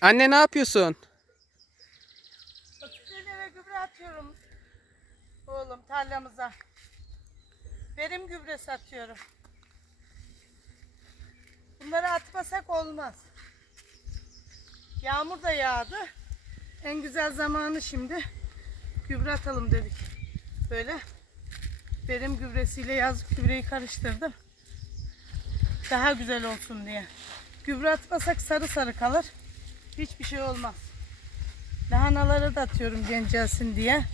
Anne ne yapıyorsun? Fasulyelere gübre atıyorum. Oğlum tarlamıza. Verim gübresi atıyorum. Bunları atmasak olmaz. Yağmur da yağdı. En güzel zamanı şimdi. Gübre atalım dedik. Böyle verim gübresiyle yazlık gübreyi karıştırdım. Daha güzel olsun diye. Gübre atmasak sarı sarı kalır. Hiçbir şey olmaz. Lahanaları da atıyorum gencelsin diye.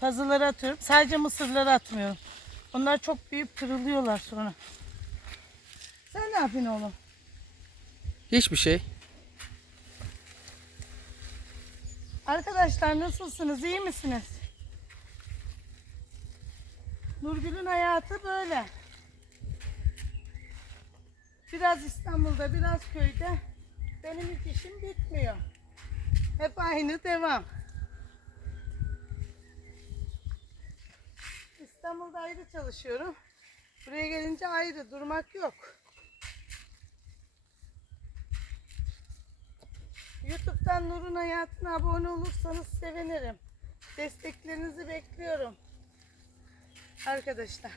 Fazlaları atıyorum. Sadece mısırları atmıyorum. Onlar çok büyük kırılıyorlar sonra. Sen ne yapıyorsun oğlum? Hiçbir şey. Arkadaşlar nasılsınız? İyi misiniz? Nurgül'ün hayatı böyle. Biraz İstanbul'da, biraz köyde. Benim hiç işim bitmiyor. Hep aynı devam. İstanbul'da ayrı çalışıyorum. Buraya gelince ayrı, durmak yok. YouTube'dan Nur'un Hayatı'na abone olursanız sevinirim. Desteklerinizi bekliyorum. Arkadaşlar.